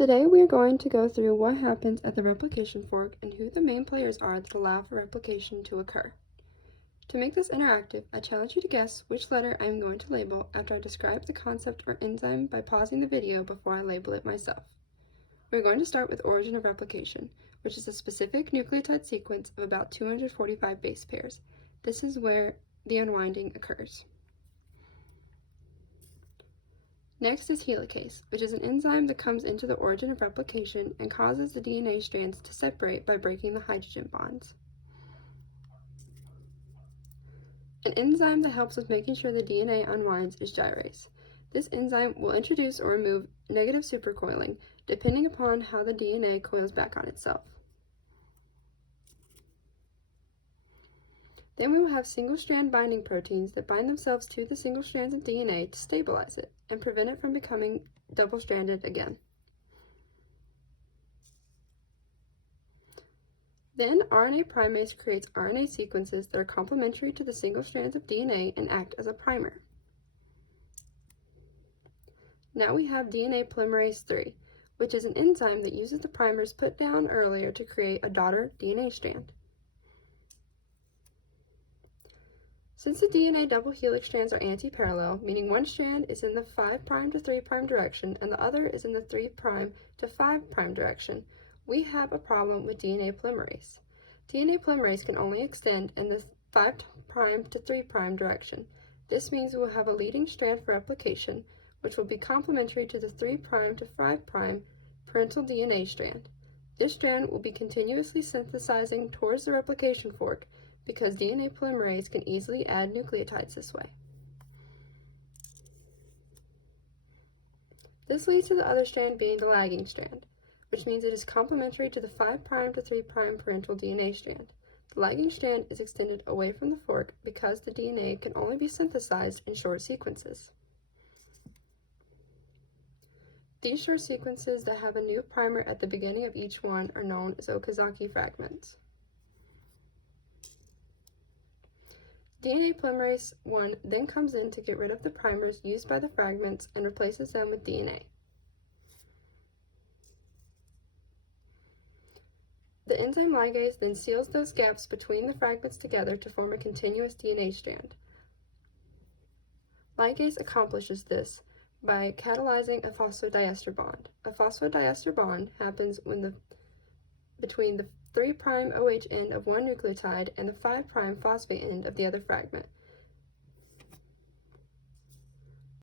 Today we are going to go through what happens at the replication fork and who the main players are that allow for replication to occur. To make this interactive, I challenge you to guess which letter I am going to label after I describe the concept or enzyme by pausing the video before I label it myself. We're going to start with origin of replication, which is a specific nucleotide sequence of about 245 base pairs. This is where the unwinding occurs. Next is Helicase, which is an enzyme that comes into the origin of replication and causes the DNA strands to separate by breaking the hydrogen bonds. An enzyme that helps with making sure the DNA unwinds is Gyrase. This enzyme will introduce or remove negative supercoiling, depending upon how the DNA coils back on itself. Then we will have single-strand binding proteins that bind themselves to the single strands of DNA to stabilize it and prevent it from becoming double-stranded again. Then RNA primase creates RNA sequences that are complementary to the single strands of DNA and act as a primer. Now we have DNA polymerase 3, which is an enzyme that uses the primers put down earlier to create a daughter DNA strand. Since the DNA double helix strands are anti-parallel, meaning one strand is in the 5' to 3' direction and the other is in the 3' to 5' direction, we have a problem with DNA polymerase. DNA polymerase can only extend in the 5' to 3' direction. This means we will have a leading strand for replication, which will be complementary to the 3' to 5' parental DNA strand. This strand will be continuously synthesizing towards the replication fork, because DNA polymerase can easily add nucleotides this way. This leads to the other strand being the lagging strand, which means it is complementary to the 5' to 3' parental DNA strand. The lagging strand is extended away from the fork because the DNA can only be synthesized in short sequences. These short sequences that have a new primer at the beginning of each one are known as Okazaki fragments. DNA polymerase 1 then comes in to get rid of the primers used by the fragments and replaces them with DNA. The enzyme ligase then seals those gaps between the fragments together to form a continuous DNA strand. Ligase accomplishes this by catalyzing a phosphodiester bond. A phosphodiester bond happens when between the 3' OH end of one nucleotide and the 5' phosphate end of the other fragment.